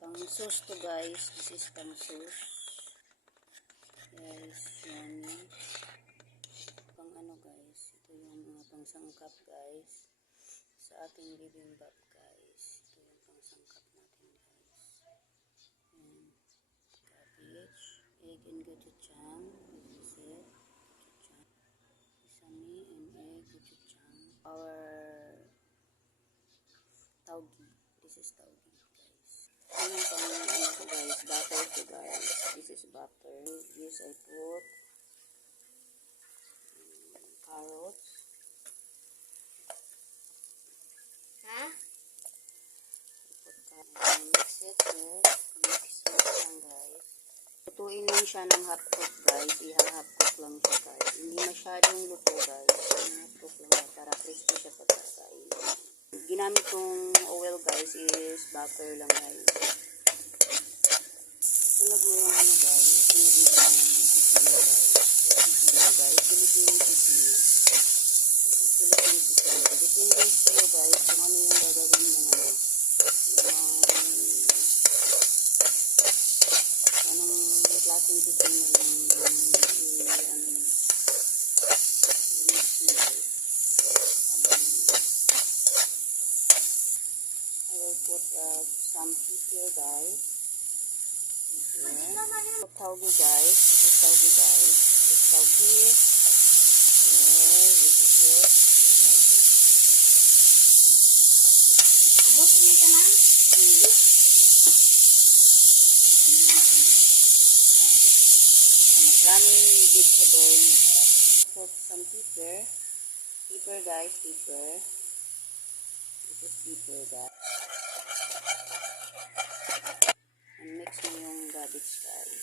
Pang sauce to guys. This is pang sauce. Guys, yan. Pang ano guys. Ito yung mga pang sangkap guys. Sa ating bibimbap guys. Ito yung pang sangkap natin guys. Yan. Cabbage. Egg and gochujang. This is it. Gochujang. Sesame and egg gochujang. Our taugi. This is taugi guys. Ayan pang ano ko guys. Butter ko guys. This is butter. This I put carrots. Mix it guys. Mix it lang guys. Lutuin lang siya ng half cook guys. Ihang-half cook lang siya guys. Hindi masyadong luto guys. Half cook lang siya para crispy siya pagkakain. Ginamit kong oil guys is butter lang guys. Sunod mo yung ano guys. Sunod mo yung pipino guys. Pipino guys. Filipino pipino. Filipino pipino. Depende sa'yo guys kung ano yung gagawin ng ano. Anong klaseng pipino yung I will put some pepper guys. Taugi guys. This is taugi guys. This is taugi. Yeah, this is it. This is taugi. Ubusin mo ito na? Maraming vegetable. Masarap. Put some pepper. Pepper guys. Pepper. This is pepper guys. And mix mo yung cabbage guys.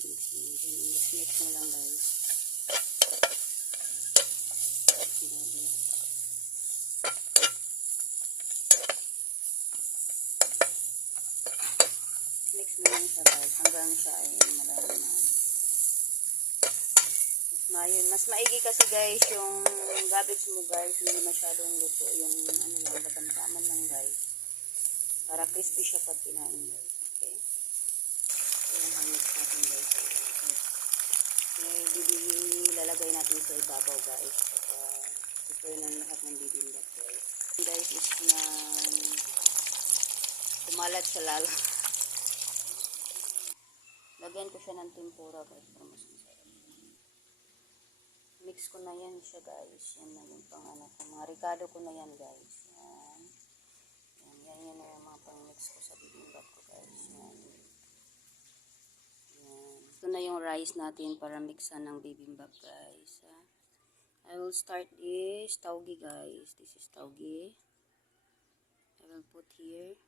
Mix mo lang guys. Mix mo lang siya guys hanggang siya ay malalaman. Mas maigi kasi guys yung cabbage mo guys, hindi masyadong luto, yung ano lang, katamtaman lang guys. Para crispy siya pag kinain guys. Okay? So yung hangit natin guys. Lalagay natin sa ibabaw guys. Prepare ng lahat ng bibimbap guys. Guys is na kumalat siya lalo. Lagyan ko siya ng tempura guys para mas masarap. Mix ko na yan siya guys. Yan na yung pang ano ko. Mga ricado ko na yan guys. Yan. Yan na yung mga pang mix ko sa bibimbap ko guys. Yan. Ito na yung rice natin para mixan ng bibimbap guys. I will start this taugi guys. This is taugi. I will put here.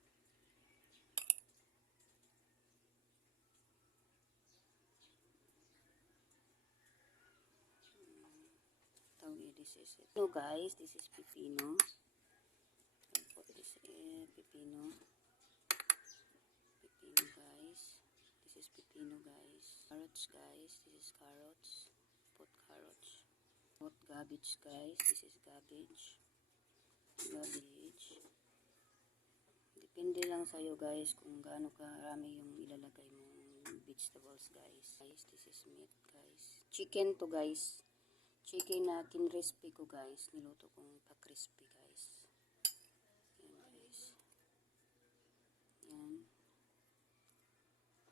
Taugi, this is it. So guys, this is pipino. I'll put this pipino. Pipino guys. This is pipino guys. Carrots guys. This is carrots. Put carrots. Put cabbage guys. This is cabbage. Cabbage. Depende lang sa'yo guys kung gaano karami yung ilalagay mong vegetables guys. Guys, this is meat guys. Chicken to guys. Chicken na kinrispy ko guys. Niluto kong pa-crispy guys. Yan guys. Yan.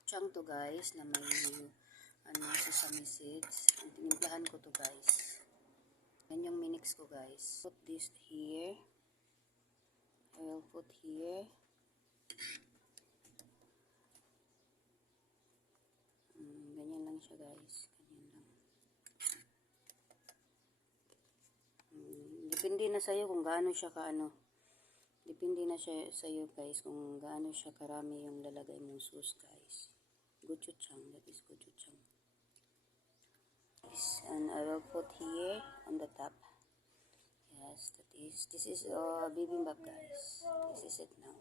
Chang to guys na may sesame seeds. Tinimplahan ko to guys. Yan yung minix ko guys. Put this here. I will put here. Ganyan lang siya guys. Ganyan lang. Depende na sa'yo kung gaano siya kaano. Depende na siya sa'yo guys kung gaano siya karami yung lalagay mong sauce guys. Gochujang. That is gochujang. And I will put here on the top. Yes, this is bibimbap guys. This is it now.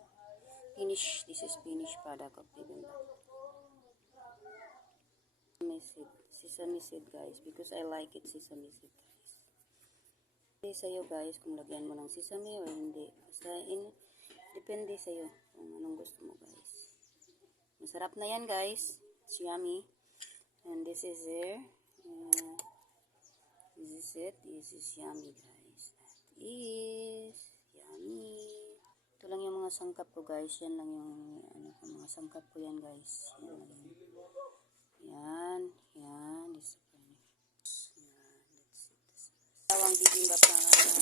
This is finished product of bibimbap. Sesame seed guys, because I like it sesame seed guys. Hindi sa'yo guys kung lagyan mo ng sesame o hindi. Basta Depende sa'yo kung anong gusto mo guys. Masarap na yan guys. It's yummy. And this is there. This is it. This is yummy guys. That is yummy. Ito lang yung mga sangkap ko guys. Yan lang yung mga sangkap ko yan guys. Yan lang yun. Yan. Yan. This is yan. That's it. Dalawang bibimbap na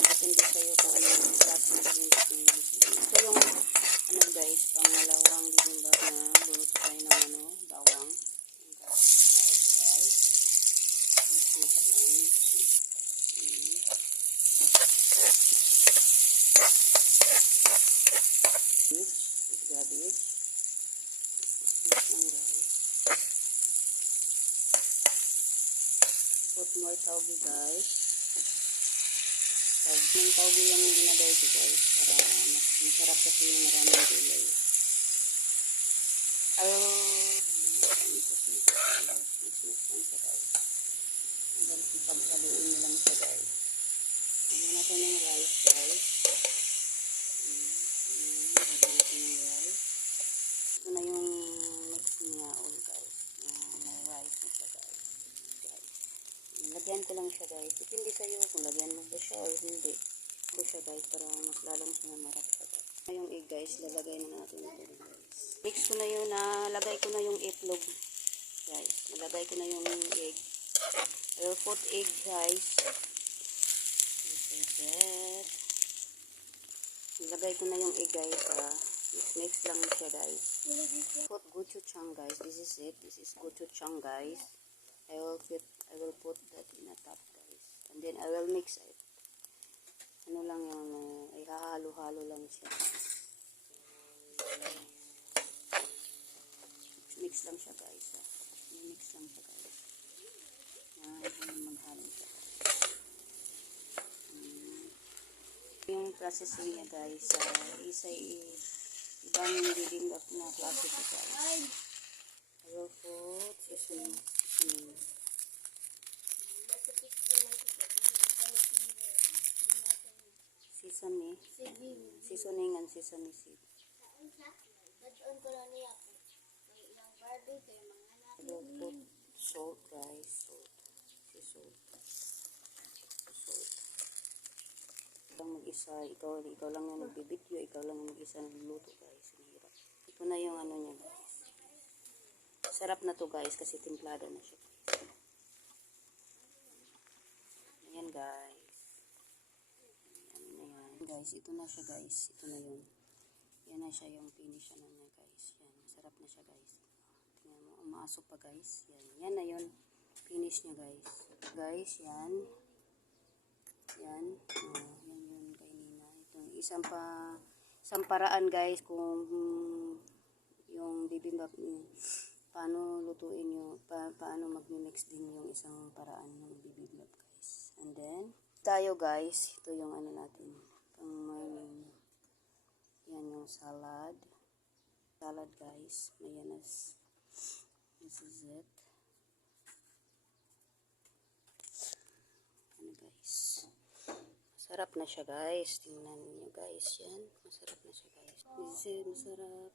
depende sa'yo kung ano yung klase ng bibimbap yung gusto. Ito yung guys, pangalawang bibimbap na buruto tayo ng bawang. Guys. Mix lang. Cabbage. Mix lang guys. Put more tauge guys. Yung tauge yung ginagay ko guys para mas masarap kasi yung maraming gulay. Mix lang siya guys. Hanggang pagkaluin nyo lang siya guys. Lagyan natin ng rice guys. Lagyan natin ng rice. Ito na yung mix niya all guys. May rice na siya guys. Lagyan ko lang siya guys. Depende sa'yo kung lagyan mo ba siya or hindi. Ito siya guys para mas lalong sumamarap siya guys. Yung egg guys, lalagay na natin ito guys. Mix ko na yun, nalagay ko na yung itlog guys. Nalagay ko na yung egg. I will put egg guys. This is it. Nalagay ko na yung egg guys. Mix lang siya guys. Put gochujang guys. This is it. This is gochujang guys. I will put that in a top guys. And then I will mix it. Ano lang yung ihahalo-halo lang siya. Mix lang siya guys. Mix lang siya guys. Yan, maghalo siya guys. Yung processing niya guys, ibang bibimbap na klase ko guys. I will put seasoning. Seasoning and sesame seed. I will put salt guys. Salt. Lang mag-isa, ikaw lang yung nagbibideo, ikaw lang yung mag-isa nagluluto guys. Hirap. Ito na yung niya guys. Sarap na to guys kasi timplada na siya guys. Ayan guys. Guys, ito na siya guys. Ito na yun. Yan na siya yung finish na niya guys. Yan, masarap na siya guys. Tingnan mo, umaasok pa guys. Yan na yun. Finish niya guys. Guys, yan. Yan yun kay Nina. Itong isang paraan guys kung yung bibimbap niyo. Paano lutuin nyo, paano mag-mix din yung isang paraan ng bibimbap guys. And then, tayo guys, ito yung natin. Yan yung salad guys, mayonnaise. This is it. Guys, masarap na siya guys. Tingnan niyo guys, yan, masarap na siya guys. This is masarap.